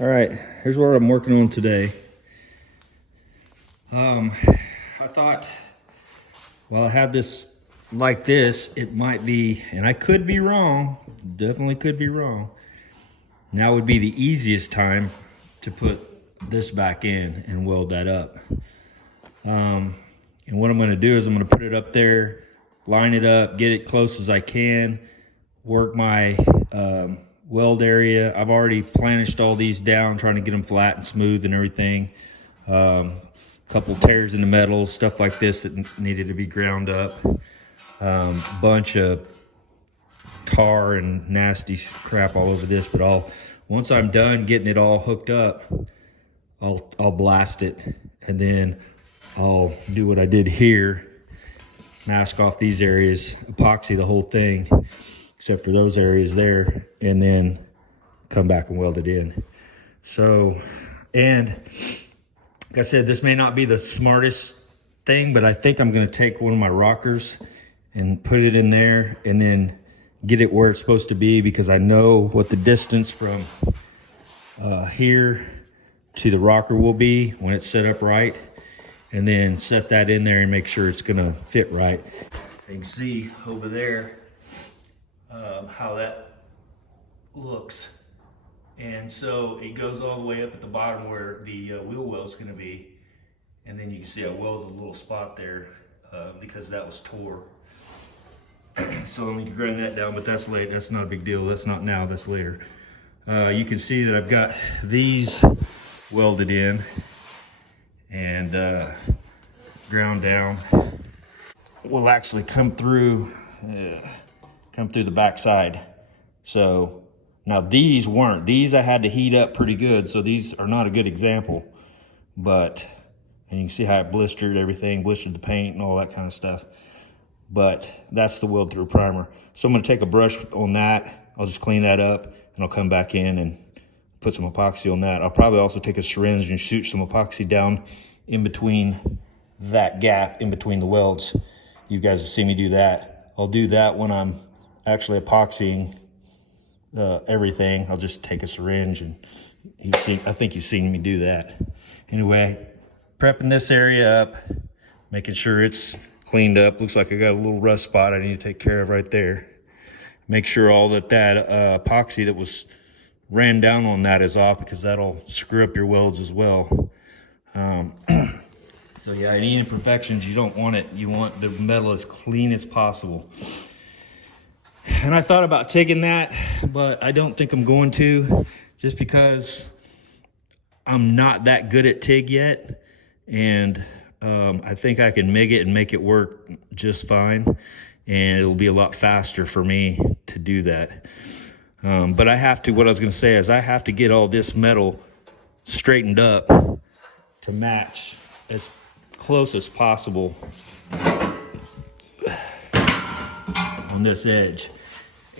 All right, here's what I'm working on today. I thought, well, I had this like this, it might be, and I could be wrong, definitely could be wrong. Now would be the easiest time to put this back in and weld that up. And what I'm gonna do is I'm gonna put it up there, line it up, get it close as I can, work my weld area. I've already planished all these down, trying to get them flat and smooth and everything. Couple tears in the metal, stuff like this that needed to be ground up. Bunch of tar and nasty crap all over this, but once I'm done getting it all hooked up, I'll blast it, and then I'll do what I did here, mask off these areas, epoxy the whole thing except for those areas there, and then come back and weld it in. So, and like I said, this may not be the smartest thing, but I think I'm gonna take one of my rockers and put it in there and then get it where it's supposed to be, because I know what the distance from here to the rocker will be when it's set up right, and then set that in there and make sure it's gonna fit right. You can see over there how that looks. And so it goes all the way up at the bottom where the wheel well is going to be, and then you can see I welded a little spot there because that was tore. So I'll need to grind that down, but that's late. That's not a big deal. That's not now, that's later. You can see that I've got these welded in and ground down. Will actually come through the back side. So now these weren't. These I had to heat up pretty good, so these are not a good example. But, and you can see how it blistered everything, blistered the paint and all that kind of stuff. But that's the weld through primer. So I'm gonna take a brush on that. I'll just clean that up, and I'll come back in and put some epoxy on that. I'll probably also take a syringe and shoot some epoxy down in between that gap, in between the welds. You guys have seen me do that. I'll do that when I'm actually epoxying everything. I'll just take a syringe, and I think you've seen me do that. Anyway, prepping this area up, making sure it's cleaned up. Looks like I got a little rust spot I need to take care of right there. Make sure all that epoxy that was ran down on that is off, because that'll screw up your welds as well. So yeah, any imperfections, you don't want it. You want the metal as clean as possible. And I thought about taking that, but I don't think I'm going to, just because I'm not that good at TIG yet. And I think I can MIG it and make it work just fine. And it'll be a lot faster for me to do that. But I have to, what I was gonna say is I have to get all this metal straightened up to match as close as possible on this edge.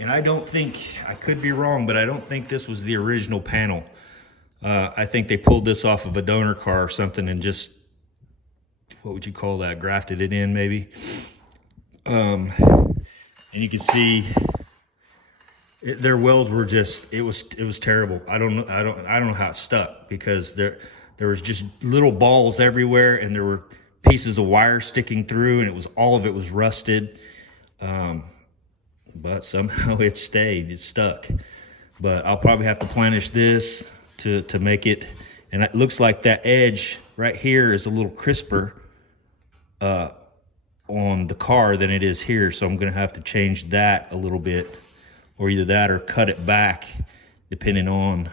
And I don't think, I could be wrong, but I don't think this was the original panel. I think they pulled this off of a donor car or something and just, what would you call that, grafted it in maybe. And you can see their welds were just, it was terrible. I don't know how it stuck, because there was just little balls everywhere, and there were pieces of wire sticking through, and all of it was rusted. But somehow it stayed, it stuck. But I'll probably have to planish this to make it, and it looks like that edge right here is a little crisper on the car than it is here. So I'm gonna have to change that a little bit, or either that or cut it back, depending on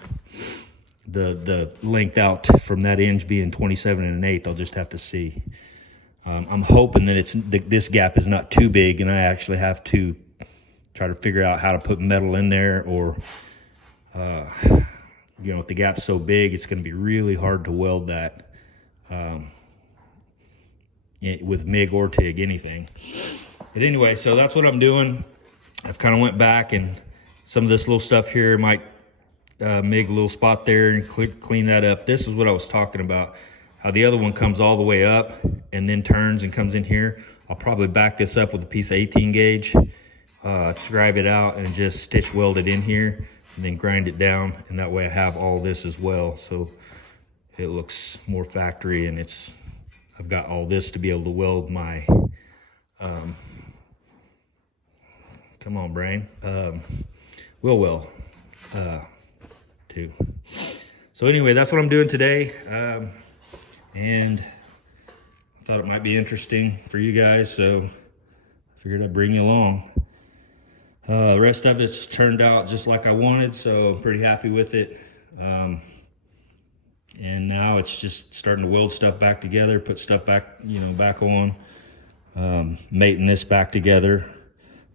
the length out from that hinge being 27 1/8. I'll just have to see. I'm hoping that this gap is not too big, and I actually have to try to figure out how to put metal in there, or you know, if the gap's so big, it's going to be really hard to weld that with MIG or TIG, anything. But anyway, so that's what I'm doing. I've kind of went back, and some of this little stuff here might MIG a little spot there and clean that up. This is what I was talking about, how the other one comes all the way up and then turns and comes in here. I'll probably back this up with a piece of 18 gauge, scribe it out, and just stitch weld it in here. and then grind it down, and that way I have all this as well, so it looks more factory, and I've got all this to be able to weld my come on brain, wheel well too. So anyway, that's what I'm doing today, and I thought it might be interesting for you guys, so I figured I'd bring you along. The rest of it's turned out just like I wanted, so I'm pretty happy with it. And now it's just starting to weld stuff back together, put stuff back, back on, mating this back together,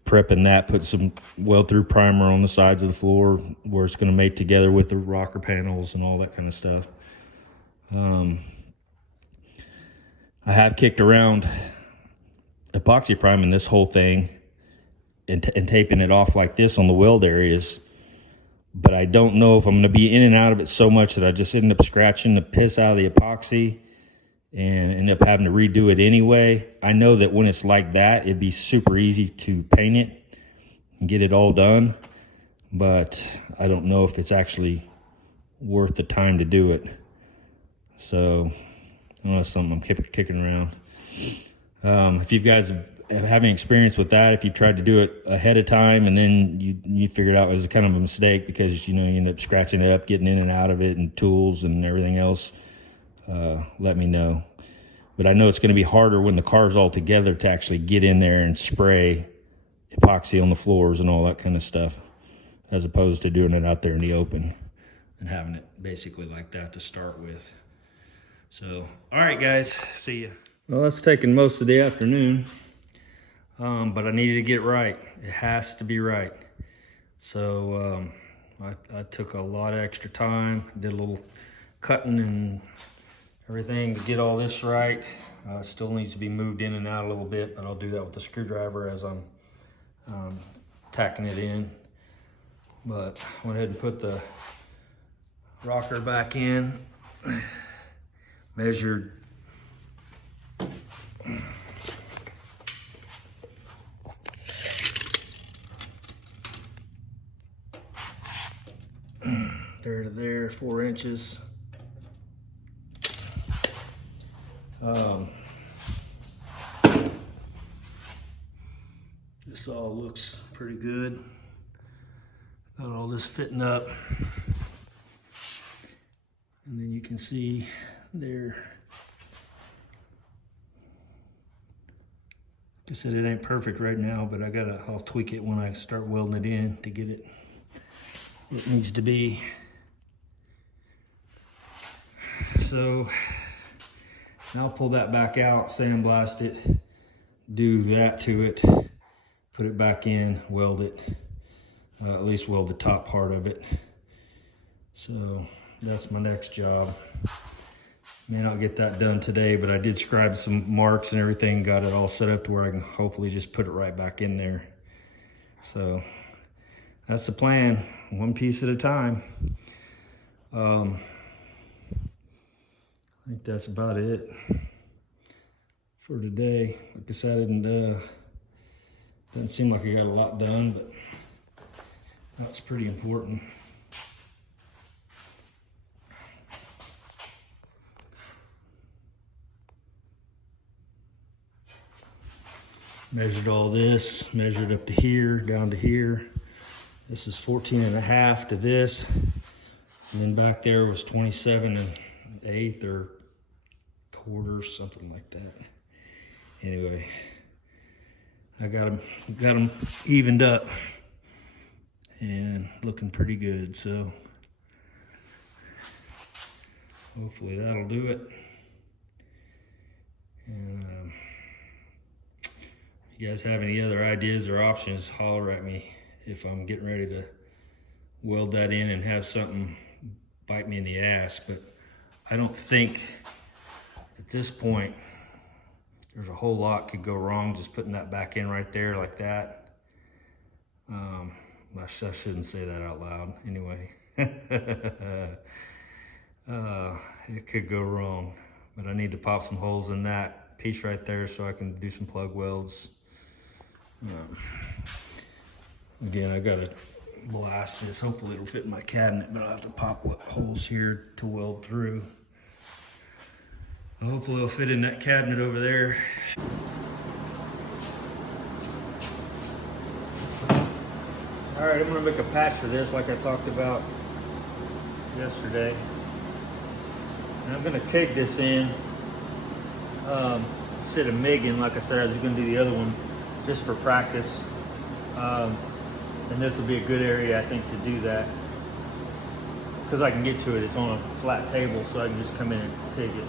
prepping that, put some weld through primer on the sides of the floor where it's going to mate together with the rocker panels and all that kind of stuff. I have kicked around epoxy priming this whole thing and taping it off like this on the weld areas, but I don't know if I'm going to be in and out of it so much that I just end up scratching the piss out of the epoxy and end up having to redo it anyway. I know that when it's like that, it'd be super easy to paint it and get it all done, but I don't know if it's actually worth the time to do it. So I don't know, that's something I'm kicking around. If you guys have any experience with that, if you tried to do it ahead of time and then you figured out it was kind of a mistake because you end up scratching it up, getting in and out of it, and tools and everything else, let me know. But I know it's going to be harder when the car's all together to actually get in there and spray epoxy on the floors and all that kind of stuff, as opposed to doing it out there in the open and having it basically like that to start with. So, all right, guys, see ya. Well, it's taken most of the afternoon, but I needed to get right. It has to be right. So I took a lot of extra time, did a little cutting and everything to get all this right. It still needs to be moved in and out a little bit, but I'll do that with the screwdriver as I'm tacking it in. But I went ahead and put the rocker back in, measured there to there, 4 inches. This all looks pretty good. Got all this fitting up. And then you can see there, like I said, it ain't perfect right now, but I'll tweak it when I start welding it in to get it where it needs to be. So now I'll pull that back out, sandblast it, do that to it, put it back in, weld it, at least weld the top part of it. So that's my next job. May not get that done today, but I did scribe some marks and everything, got it all set up to where I can hopefully just put it right back in there. So that's the plan, one piece at a time. I think that's about it for today. Like I said, doesn't seem like I got a lot done, but that's pretty important. Measured all this, measured up to here, down to here. This is 14.5 to this. And then back there was 27 1/8 or quarters, something like that. Anyway, I got them evened up and looking pretty good. So hopefully that'll do it. And if you guys have any other ideas or options, holler at me if I'm getting ready to weld that in and have something bite me in the ass. But I don't think at this point there's a whole lot could go wrong just putting that back in right there like that. I shouldn't say that out loud anyway. It could go wrong, but I need to pop some holes in that piece right there so I can do some plug welds. Again, I gotta blast this. Hopefully it'll fit in my cabinet, but I'll have to pop holes here to weld through. Hopefully it'll fit in that cabinet over there. All right, I'm gonna make a patch for this like I talked about yesterday. And I'm gonna TIG this in, instead of MIGing, like I said, I was gonna do the other one just for practice. And this will be a good area, I think, to do that. Because I can get to it, it's on a flat table, so I can just come in and TIG it.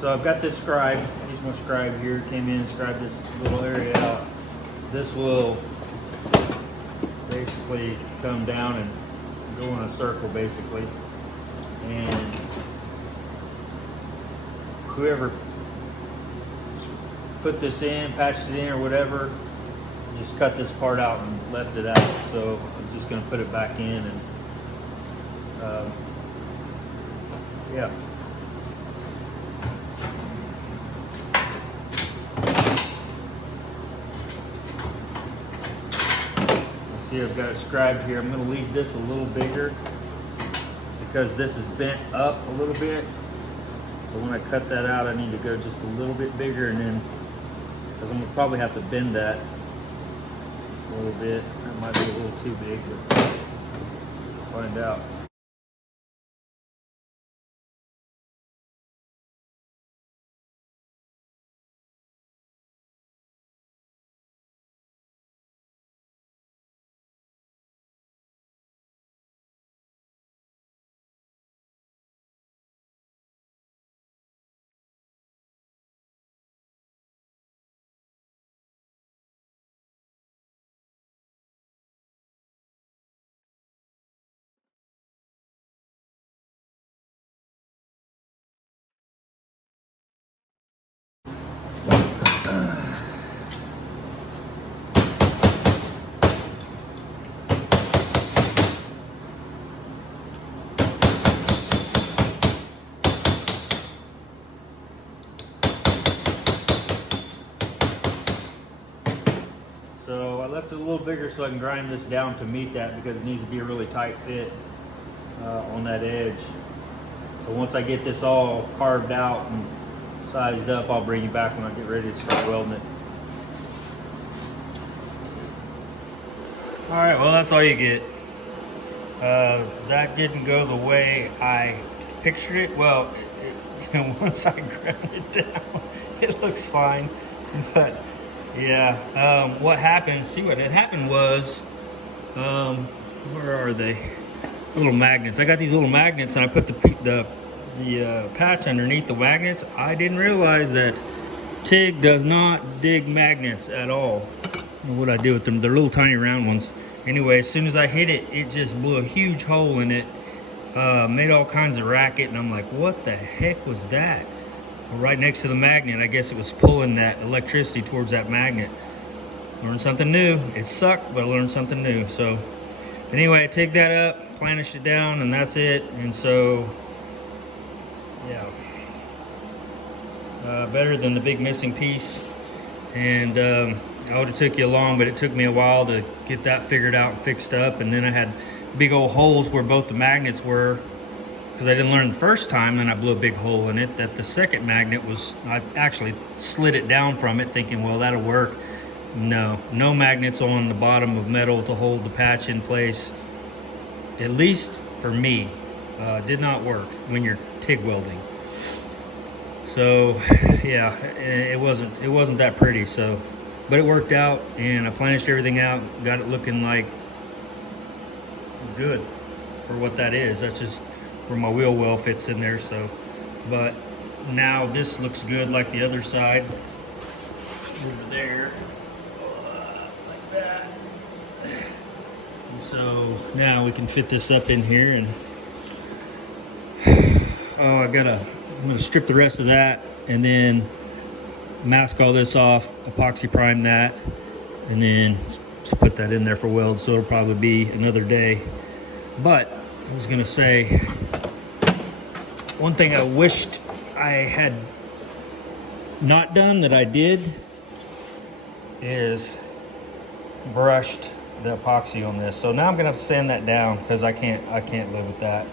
So I've got this scribe, I used my scribe here, came in and scribed this little area out. This will basically come down and go in a circle, basically. And whoever put this in, patched it in or whatever, just cut this part out and left it out. So I'm just gonna put it back in and yeah. See, I've got it scribed here. I'm gonna leave this a little bigger because this is bent up a little bit. So when I cut that out, I need to go just a little bit bigger, and then, because I'm gonna probably have to bend that a little bit. That might be a little too big, but we'll find out. So I left it a little bigger so I can grind this down to meet that, because it needs to be a really tight fit on that edge. So once I get this all carved out and sized up, I'll bring you back when I get ready to start welding it. All right, well, that's all you get. That didn't go the way I pictured it. Well, once I ground it down, it looks fine. But yeah, what happened, see what had happened was, where are they? Little magnets. I got these little magnets and I put the patch underneath the magnets. I didn't realize that TIG does not dig magnets at all. What I do with them, they're little tiny round ones. Anyway, as soon as I hit it, it just blew a huge hole in it, made all kinds of racket, and I'm like, what the heck was that? Well, right next to the magnet, I guess it was pulling that electricity towards that magnet. Learned something new. It sucked, but I learned something new. So anyway, I take that up, planished it down, and that's it. And so, yeah, better than the big missing piece. And I would have took you along, but it took me a while to get that figured out and fixed up. And then I had big old holes where both the magnets were, because I didn't learn the first time, and I blew a big hole in it, that the second magnet was, I actually slid it down from it thinking, well, that'll work. No magnets on the bottom of metal to hold the patch in place, at least for me. Did not work when you're TIG welding. So yeah, it wasn't that pretty. So, but it worked out, and I planished everything out, got it looking like good for what that is. That's just where my wheel well fits in there. So, but now this looks good like the other side over there, like that. And so now we can fit this up in here, and I'm gonna strip the rest of that and then mask all this off, epoxy prime that, and then just put that in there for weld. So it'll probably be another day. But I was gonna say, one thing I wished I had not done that I did is brushed the epoxy on this. So now I'm gonna have to sand that down because I can't live with that.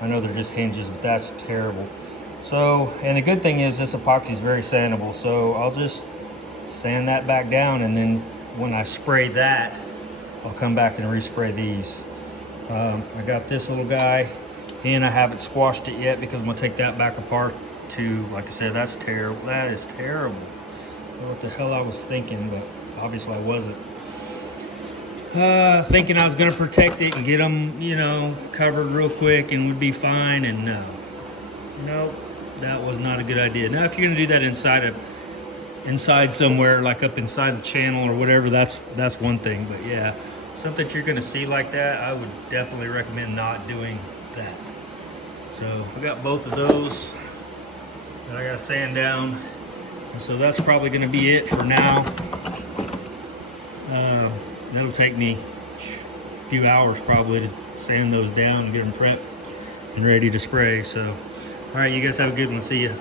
I know they're just hinges, but that's terrible. So, and the good thing is this epoxy is very sandable. So I'll just sand that back down, and then when I spray that, I'll come back and respray these. I got this little guy, and I haven't squashed it yet because I'm gonna take that back apart too. Like I said, that's terrible. That is terrible. I don't know what the hell I was thinking, but obviously I wasn't. Thinking I was gonna protect it and get them, you know, covered real quick and would be fine, and no, that was not a good idea. Now, if you're gonna do that inside somewhere, like up inside the channel or whatever, that's one thing. But yeah, something that you're gonna see like that, I would definitely recommend not doing that. So we got both of those that I gotta sand down, and so that's probably gonna be it for now. That'll take me a few hours probably to sand those down and get them prepped and ready to spray. So all right, you guys have a good one. See ya.